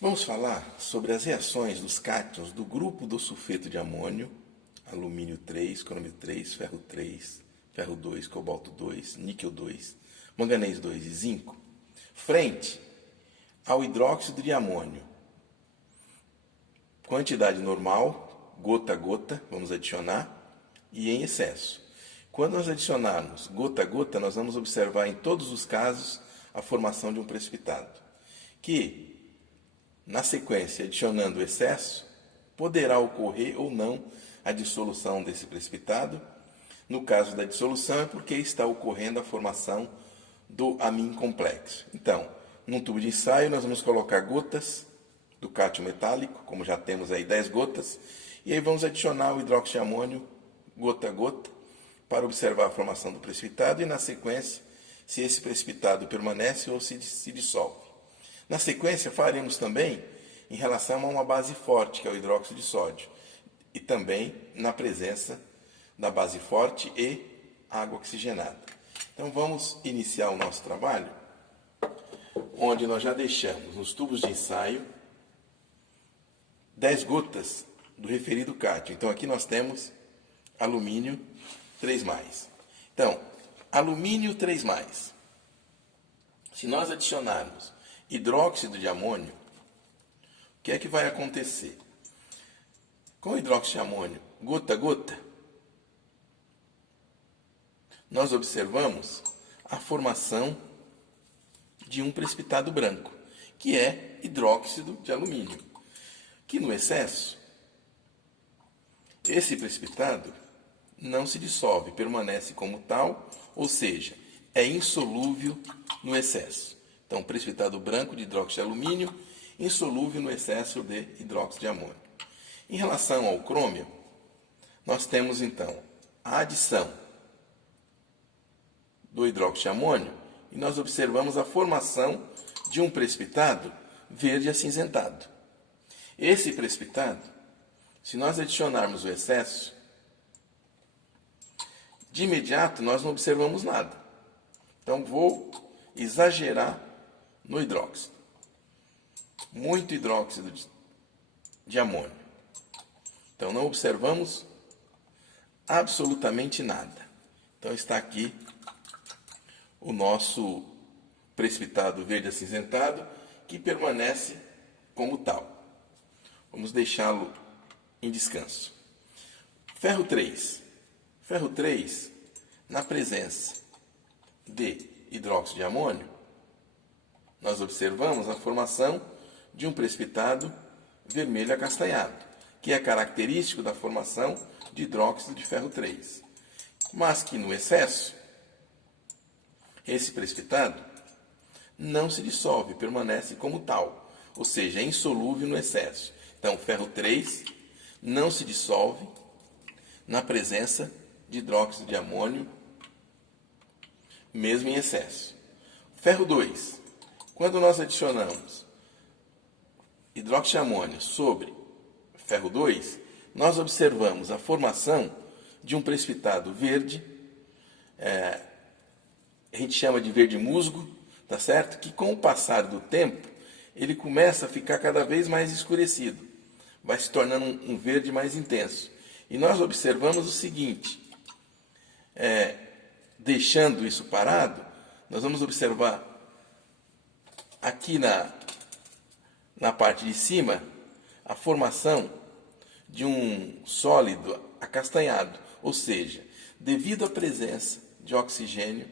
Vamos falar sobre as reações dos cátions do grupo do sulfeto de amônio, alumínio 3, crômio 3, ferro 2, cobalto 2, níquel 2, manganês 2 e zinco, frente ao hidróxido de amônio. Quantidade normal, gota a gota, vamos adicionar, e em excesso. Quando nós adicionarmos gota a gota, nós vamos observar em todos os casos a formação de um precipitado, que, na sequência, adicionando o excesso, poderá ocorrer ou não a dissolução desse precipitado. No caso da dissolução, é porque está ocorrendo a formação do amino complexo. Então, num tubo de ensaio, nós vamos colocar gotas do cátion metálico, como já temos aí 10 gotas, e aí vamos adicionar o hidróxido de amônio gota a gota para observar a formação do precipitado e, na sequência, se esse precipitado permanece ou se dissolve. Na sequência, faremos também em relação a uma base forte, que é o hidróxido de sódio, e também na presença da base forte e água oxigenada. Então, vamos iniciar o nosso trabalho, onde nós já deixamos nos tubos de ensaio 10 gotas do referido cátion. Então, aqui nós temos alumínio 3+. Então, alumínio 3+. Se nós adicionarmos hidróxido de amônio, o que é que vai acontecer? Com o hidróxido de amônio gota a gota, nós observamos a formação de um precipitado branco, que é hidróxido de alumínio, que no excesso, esse precipitado não se dissolve, permanece como tal, ou seja, é insolúvel no excesso. Então, precipitado branco de hidróxido de alumínio, insolúvel no excesso de hidróxido de amônio. Em relação ao crômio, nós temos então a adição do hidróxido de amônio e nós observamos a formação de um precipitado verde acinzentado. Esse precipitado, se nós adicionarmos o excesso, de imediato nós não observamos nada. Então vou exagerar no hidróxido. Muito hidróxido de amônio. Então não observamos absolutamente nada. Então está aqui o nosso precipitado verde acinzentado, que permanece como tal. Vamos deixá-lo em descanso. Ferro 3. Ferro 3, na presença de hidróxido de amônio, nós observamos a formação de um precipitado vermelho acastanhado, que é característico da formação de hidróxido de ferro 3. Mas que no excesso, esse precipitado não se dissolve, permanece como tal, ou seja, é insolúvel no excesso. Então, o ferro 3 não se dissolve na presença de hidróxido de amônio, mesmo em excesso. Ferro 2. Quando nós adicionamos hidróxido de amônio sobre ferro 2, nós observamos a formação de um precipitado verde, a gente chama de verde musgo, tá certo? Que com o passar do tempo, ele começa a ficar cada vez mais escurecido, vai se tornando um verde mais intenso. E nós observamos o seguinte, deixando isso parado, nós vamos observar aqui na parte de cima a formação de um sólido acastanhado, ou seja, devido à presença de oxigênio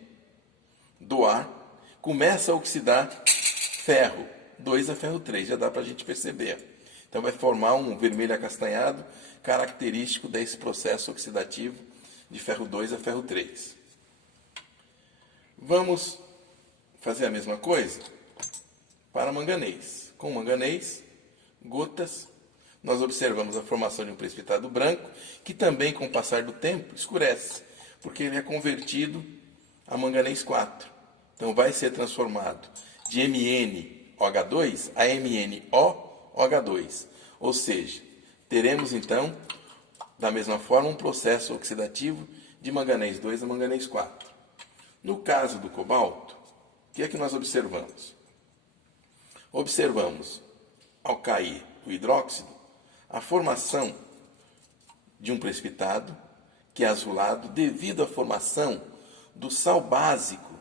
do ar, começa a oxidar ferro 2 a ferro 3, já dá para a gente perceber. Então vai formar um vermelho acastanhado, característico desse processo oxidativo de ferro 2 a ferro 3. Vamos fazer a mesma coisa para manganês. Com manganês, gotas, nós observamos a formação de um precipitado branco, que também, com o passar do tempo, escurece, porque ele é convertido a manganês 4. Então vai ser transformado de MnOH2 a MnOH2. Ou seja, teremos então, da mesma forma, um processo oxidativo de manganês 2 a manganês 4. No caso do cobalto, o que é que nós observamos? Observamos ao cair o hidróxido, a formação de um precipitado, que é azulado, devido à formação do sal básico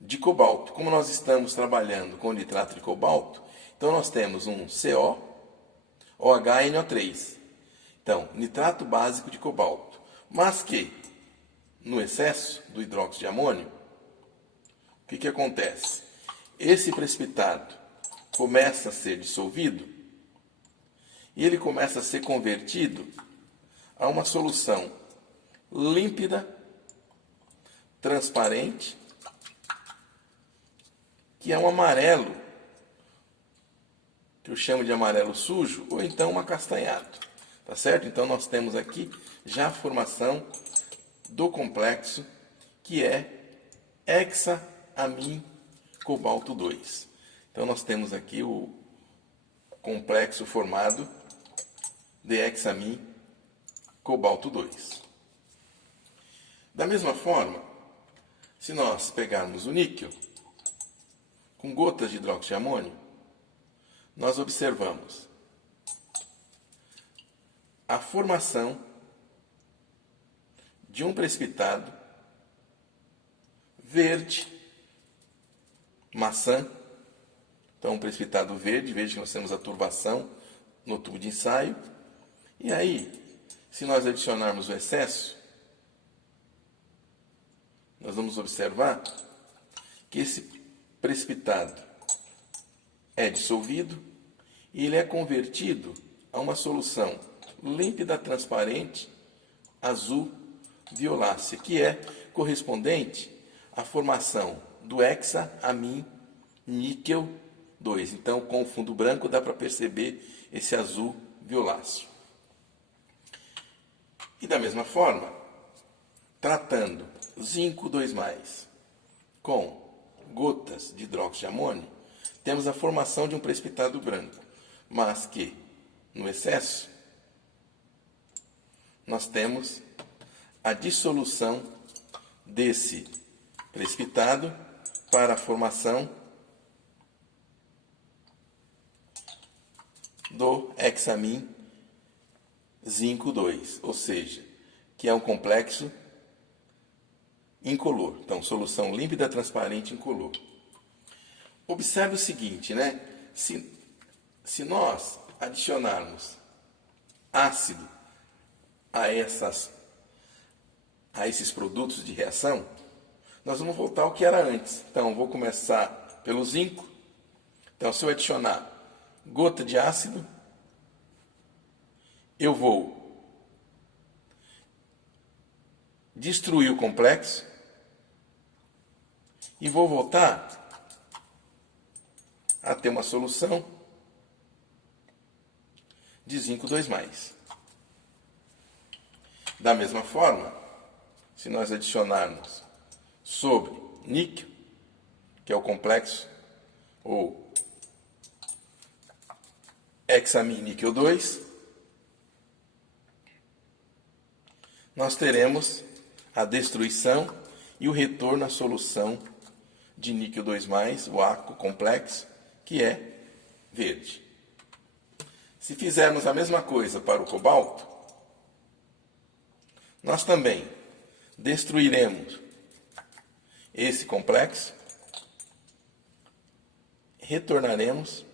de cobalto. Como nós estamos trabalhando com nitrato de cobalto, então nós temos um CO, OHNO3. Então, nitrato básico de cobalto. Mas que, no excesso do hidróxido de amônio, o que acontece? Esse precipitado começa a ser dissolvido e ele começa a ser convertido a uma solução límpida, transparente, que é um amarelo, que eu chamo de amarelo sujo, ou então um acastanhado. Tá certo? Então nós temos aqui já a formação do complexo, que é hexamin cobalto 2. Então nós temos aqui o complexo formado de hexamin cobalto 2. Da mesma forma, se nós pegarmos o níquel com gotas de hidróxido de amônio, nós observamos a formação de um precipitado verde, maçã. Então, um precipitado verde, veja que nós temos a turbação no tubo de ensaio. E aí, se nós adicionarmos o excesso, nós vamos observar que esse precipitado é dissolvido e ele é convertido a uma solução límpida, transparente, azul violácea, que é correspondente à formação do hexamin níquel 2. Então, com o fundo branco dá para perceber esse azul violáceo. E da mesma forma, tratando zinco 2+, com gotas de hidróxido de amônio, temos a formação de um precipitado branco, mas que, no excesso, nós temos a dissolução desse precipitado para a formação do hexamin zinco 2, ou seja, que é um complexo incolor. Então, solução límpida, transparente, incolor. Observe o seguinte, né? Se nós adicionarmos ácido a esses produtos de reação, nós vamos voltar ao que era antes. Então, vou começar pelo zinco. Então, se eu adicionar gota de ácido, eu vou destruir o complexo e vou voltar a ter uma solução de zinco 2+. Da mesma forma, se nós adicionarmos sobre níquel, que é o complexo, ou hexamin níquel 2, nós teremos a destruição e o retorno à solução de níquel 2+, o aquo complexo, que é verde. Se fizermos a mesma coisa para o cobalto, nós também destruiremos esse complexo, retornaremos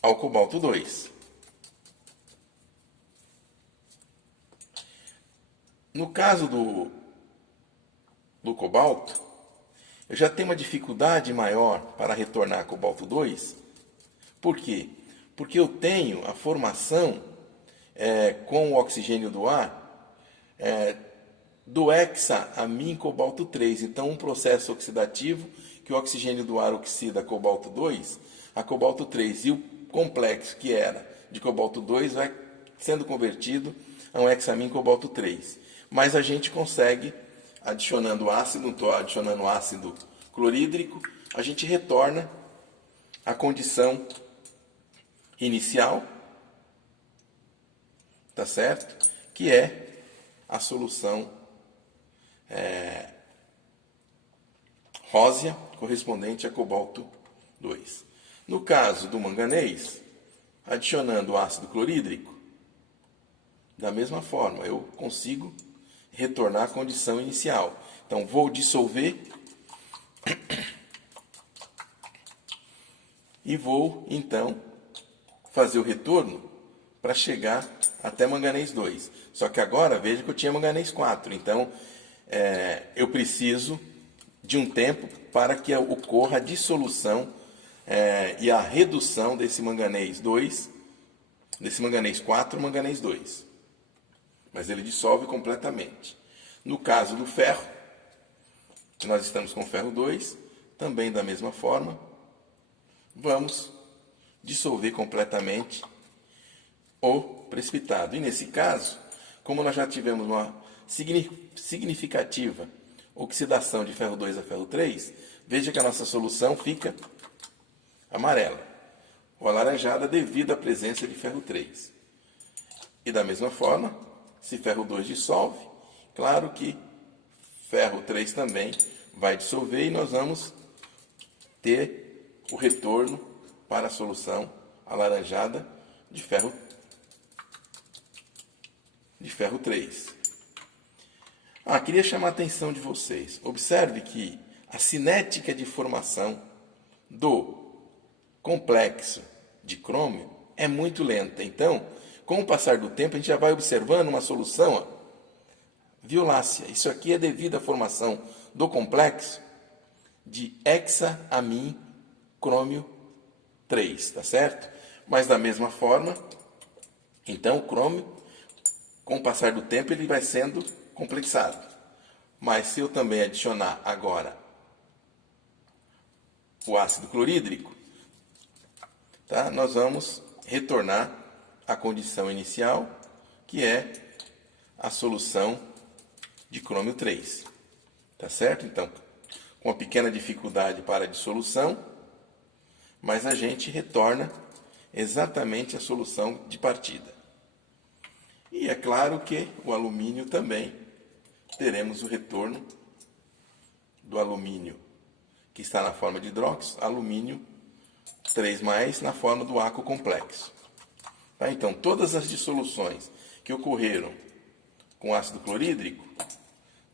ao cobalto 2. No caso do cobalto, eu já tenho uma dificuldade maior para retornar cobalto 2. Por quê? Porque eu tenho a formação com o oxigênio do ar do hexamin cobalto 3. Então, um processo oxidativo que o oxigênio do ar oxida cobalto 2 a cobalto 3. E o complexo que era de cobalto 2 vai sendo convertido a um hexamin cobalto 3. Mas a gente consegue, adicionando ácido, não estou adicionando ácido clorídrico, a gente retorna à condição inicial, tá certo? Que é a solução rósea correspondente a cobalto 2. No caso do manganês, adicionando o ácido clorídrico, da mesma forma, eu consigo retornar à condição inicial. Então, vou dissolver e vou, então, fazer o retorno para chegar até manganês 2. Só que agora, veja que eu tinha manganês 4. Então, eu preciso de um tempo para que ocorra a dissolução e a redução desse manganês 2, desse manganês 4 manganês 2. Mas ele dissolve completamente. No caso do ferro, nós estamos com ferro 2, também da mesma forma, vamos dissolver completamente o precipitado. E nesse caso, como nós já tivemos uma significativa oxidação de ferro 2 a ferro 3, veja que a nossa solução fica amarela ou alaranjada devido à presença de ferro 3. E da mesma forma, se ferro 2 dissolve, claro que ferro 3 também vai dissolver e nós vamos ter o retorno para a solução alaranjada de ferro 3. Queria chamar a atenção de vocês. Observe que a cinética de formação do complexo de crômio é muito lenta. Então, com o passar do tempo, a gente já vai observando uma solução violácea. Isso aqui é devido à formação do complexo de hexamin crômio 3, tá certo? Mas da mesma forma, então o crômio, com o passar do tempo, ele vai sendo complexado. Mas se eu também adicionar agora o ácido clorídrico, tá? Nós vamos retornar à condição inicial, que é a solução de crômio 3. Tá certo? Então, com uma pequena dificuldade para a dissolução, mas a gente retorna exatamente a solução de partida. E é claro que o alumínio também teremos o retorno do alumínio que está na forma de hidróxido, alumínio 3+, na forma do ácido complexo. Tá? Então, todas as dissoluções que ocorreram com ácido clorídrico,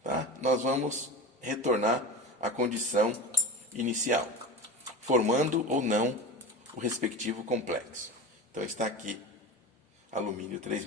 tá? Nós vamos retornar à condição inicial, formando ou não o respectivo complexo. Então, está aqui alumínio 3+.